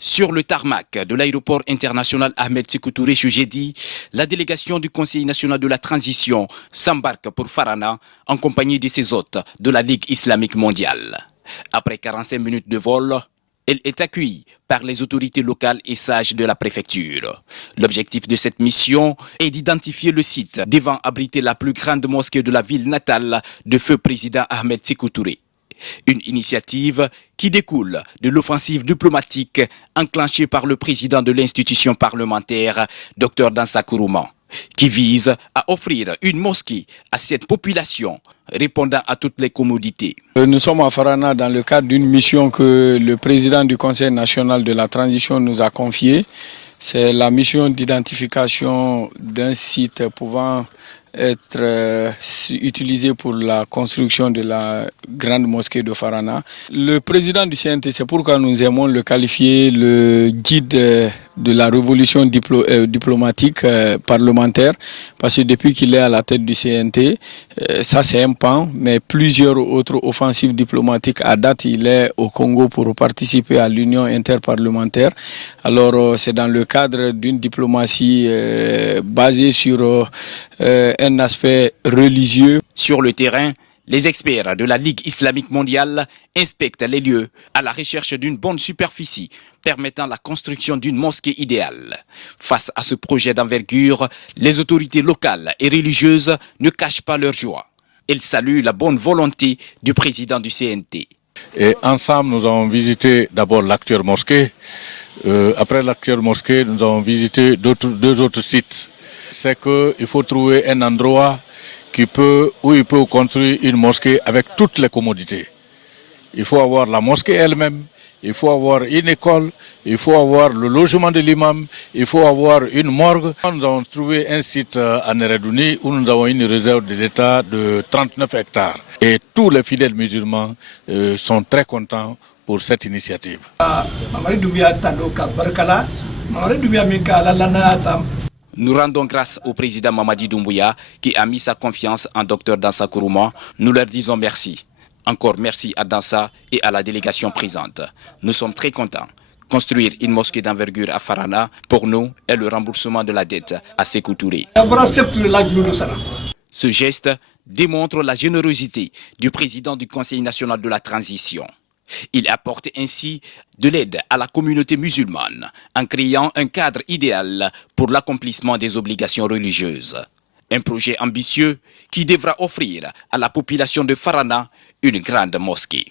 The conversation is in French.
Sur le tarmac de l'aéroport international Ahmed Sékou Touré ce jeudi, la délégation du Conseil national de la transition s'embarque pour Farana en compagnie de ses hôtes de la Ligue islamique mondiale. Après 45 minutes de vol, elle est accueillie par les autorités locales et sages de la préfecture. L'objectif de cette mission est d'identifier le site devant abriter la plus grande mosquée de la ville natale de feu président Ahmed Sékou Touré. Une initiative qui découle de l'offensive diplomatique enclenchée par le président de l'institution parlementaire, Dr Dansa Kourouman, qui vise à offrir une mosquée à cette population répondant à toutes les commodités. Nous sommes à Farana dans le cadre d'une mission que le président du Conseil national de la transition nous a confiée. C'est la mission d'identification d'un site pouvant être utilisé pour la construction de la grande mosquée de Farana. Le président du CNT, c'est pourquoi nous aimons le qualifier le guide de la révolution diplomatique parlementaire, parce que depuis qu'il est à la tête du CNT, ça c'est un pan, mais plusieurs autres offensives diplomatiques à date, il est au Congo pour participer à l'union interparlementaire. Alors c'est dans le cadre d'une diplomatie basée sur un aspect religieux. Sur le terrain, les experts de la Ligue islamique mondiale inspectent les lieux à la recherche d'une bonne superficie permettant la construction d'une mosquée idéale. Face à ce projet d'envergure, les autorités locales et religieuses ne cachent pas leur joie. Elles saluent la bonne volonté du président du CNT. Et ensemble, nous avons visité d'abord l'actuelle mosquée. Après l'actuelle mosquée, nous avons visité deux autres sites. C'est qu'il faut trouver un endroit où il peut construire une mosquée avec toutes les commodités. Il faut avoir la mosquée elle-même, il faut avoir une école, il faut avoir le logement de l'imam, il faut avoir une morgue. Nous avons trouvé un site à Neredouni où nous avons une réserve de l'État de 39 hectares. Et tous les fidèles musulmans sont très contents pour cette initiative. Nous rendons grâce au président Mamadi Doumbouya qui a mis sa confiance en Dr Dansa Kourouman. Nous leur disons merci. Encore merci à Dansa et à la délégation présente. Nous sommes très contents. Construire une mosquée d'envergure à Farana, pour nous, est le remboursement de la dette à Sékou Touré. Ce geste démontre la générosité du président du Conseil national de la transition. Il apporte ainsi de l'aide à la communauté musulmane en créant un cadre idéal pour l'accomplissement des obligations religieuses. Un projet ambitieux qui devra offrir à la population de Farana une grande mosquée.